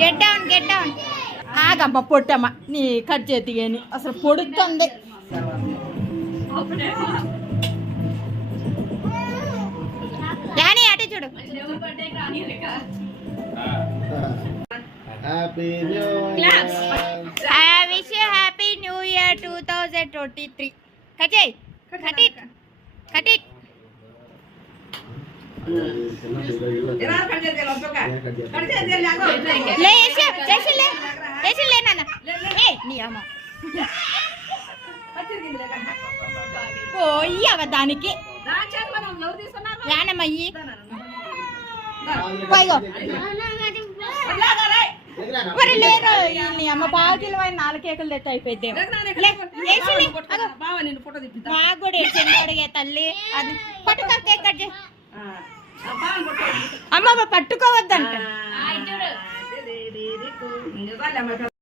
Get down ఆగమ్మ Pottamma నీ cut చేతిని అసలు పొడుతుంది. యాని అటు చూడు. I wish you happy new year 2023. Cut it. ले नाना. Hey, नी अम्मा. పోయి అవదానికి యానమయ్యి పోయిగో మరి లేరు నీ అమ్మ బాగిలు 4 కేకులు తెచ్చి అయిపోయింది. మాకు కూడా వేసింది అడిగే తల్లి. అది పట్టుకో కేక్ కట్ చేయి. అమ్మ పట్టుకోవద్దంట.